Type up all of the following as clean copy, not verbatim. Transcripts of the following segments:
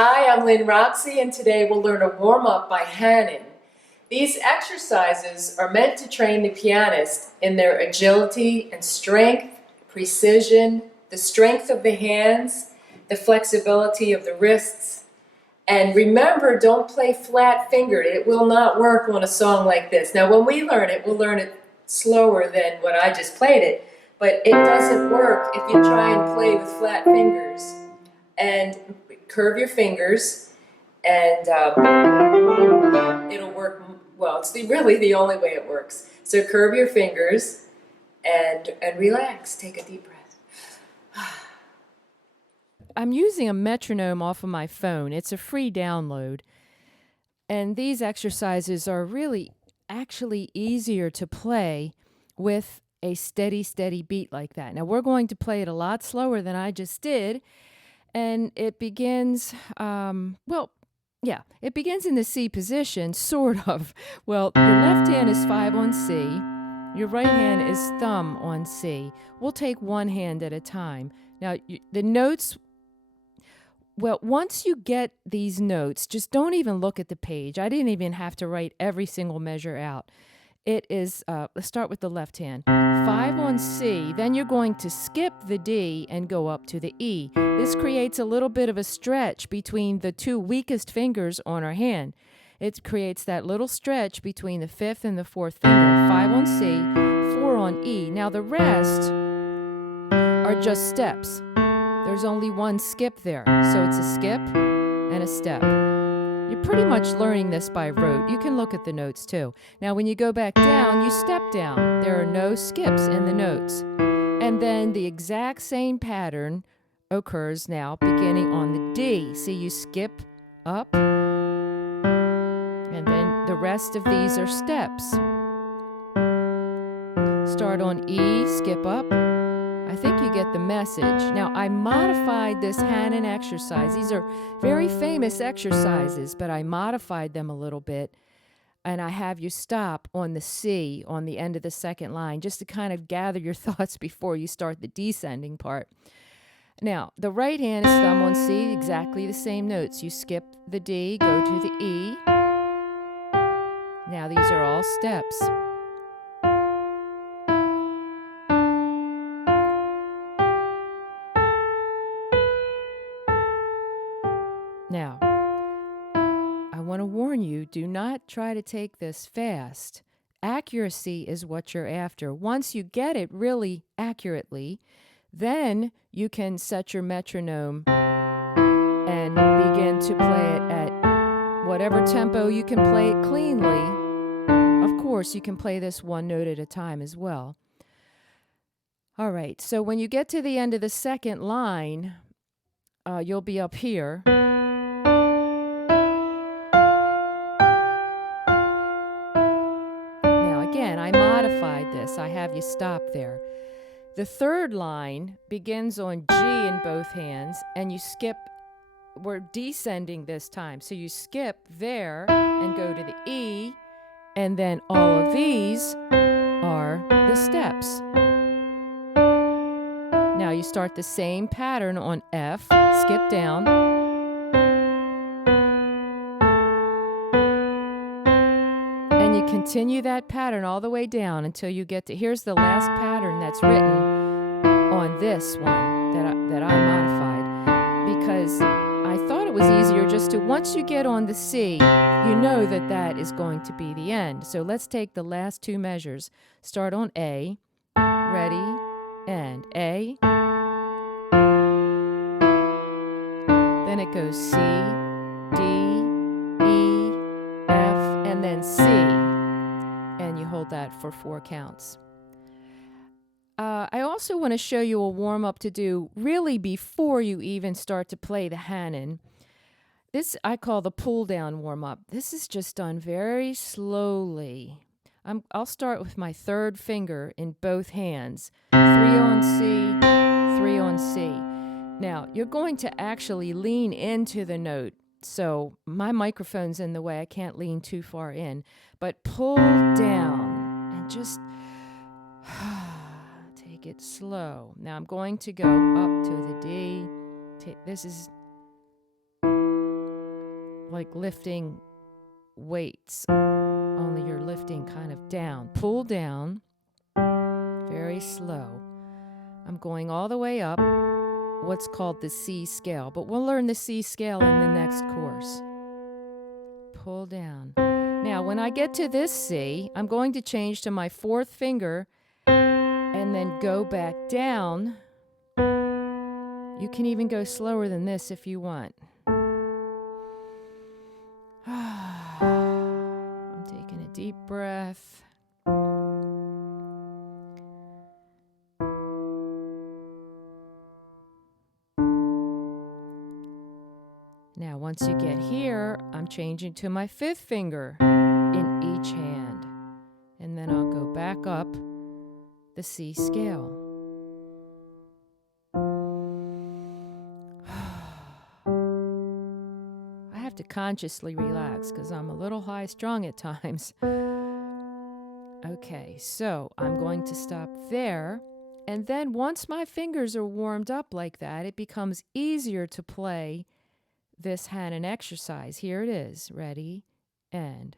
Hi, I'm Lynn Roxy, and today we'll learn a warm-up by Hanon. These exercises are meant to train the pianist in their agility and strength, precision, the strength of the hands, the flexibility of the wrists. And remember, don't play flat-fingered. It will not work on a song like this. Now, when we learn it, we'll learn it slower than what I just played it, but it doesn't work if you try and play with flat fingers. And curve your fingers, and it'll work. Well, it's really the only way it works. So curve your fingers and relax. Take a deep breath. I'm using a metronome off of my phone. It's a free download. And these exercises are really actually easier to play with a steady beat like that. Now, we're going to play it a lot slower than I just did. And it begins, it begins in the C position, sort of. Well, your left hand is 5 on C. Your right hand is thumb on C. We'll take one hand at a time. Now, the notes, well, once you get these notes, just don't even look at the page. I didn't even have to write every single measure out. It is, let's start with the left hand. 5 on C, then you're going to skip the D and go up to the E. This creates a little bit of a stretch between the two weakest fingers on our hand. It creates that little stretch between the fifth and the fourth finger. 5 on C, 4 on E. Now the rest are just steps. There's only one skip there, so it's a skip and a step. You're pretty much learning this by rote. You can look at the notes too. Now when you go back down, you step down. There are no skips in the notes. And then the exact same pattern occurs now beginning on the D. See, you skip up, and then the rest of these are steps. Start on E, skip up. I think you get the message. Now, I modified this Hanon exercise. These are very famous exercises, but I modified them a little bit, and I have you stop on the C on the end of the second line just to kind of gather your thoughts before you start the descending part. Now, the right hand is thumb on C, exactly the same notes. You skip the D, go to the E. Now, these are all steps. Now, I want to warn you, do not try to take this fast. Accuracy is what you're after. Once you get it really accurately, then you can set your metronome and begin to play it at whatever tempo you can play it cleanly. Of course, you can play this one note at a time as well. All right, so when you get to the end of the second line, you'll be up here. Again, I modified this. I have you stop there. The third line begins on G in both hands, and you skip. We're descending this time. So you skip there and go to the E, and then all of these are the steps. Now you start the same pattern on F, skip down. And you continue that pattern all the way down until you get to, here's the last pattern that's written on this one that I modified, because I thought it was easier just to, once you get on the C, you know that that is going to be the end. So let's take the last two measures. Start on A, ready, and A. Then it goes C, D, E, F, and then C. And you hold that for 4 counts. I also want to show you a warm-up to do really before you even start to play the Hanon. This I call the pull-down warm-up. This is just done very slowly. I'll start with my third finger in both hands. 3 on C, 3 on C. Now, you're going to actually lean into the note. So my microphone's in the way. I can't lean too far in. But pull down and just take it slow. Now I'm going to go up to the D. This is like lifting weights, only you're lifting kind of down. Pull down, very slow. I'm going all the way up, what's called the C scale, but we'll learn the C scale in the next course. Pull down. Now, when I get to this C, I'm going to change to my fourth finger and then go back down. You can even go slower than this if you want. I'm taking a deep breath. Now, once you get here, I'm changing to my fifth finger in each hand. And then I'll go back up the C scale. I have to consciously relax because I'm a little high-strung at times. Okay, so I'm going to stop there. And then once my fingers are warmed up like that, it becomes easier to play this Hanon exercise. Here it is. Ready? And.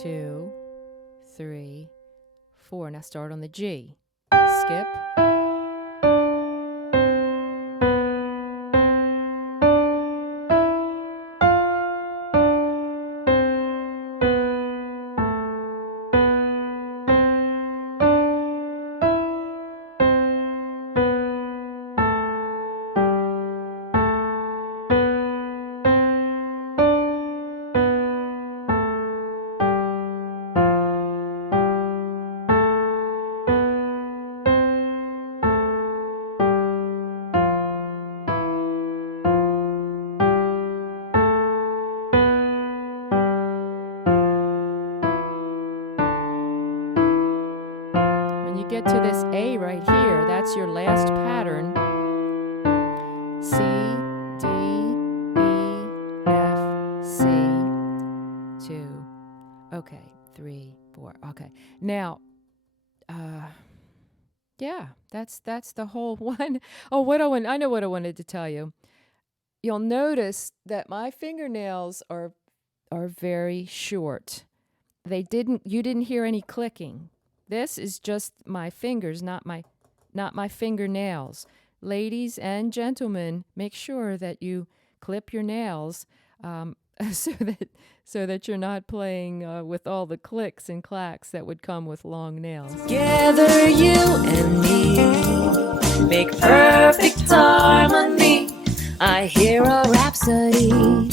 Two, three, four. Now start on the G. Skip. Get to this A right here, that's your last pattern. C, D, E, F, C, 2, okay, 3, 4, okay. Now, yeah, that's the whole one. Oh, I know what I wanted to tell you. You'll notice that my fingernails are very short. You didn't hear any clicking. This is just my fingers, not my fingernails. Ladies and gentlemen, make sure that you clip your nails so that you're not playing with all the clicks and clacks that would come with long nails. Together you and me make perfect harmony. I hear a rhapsody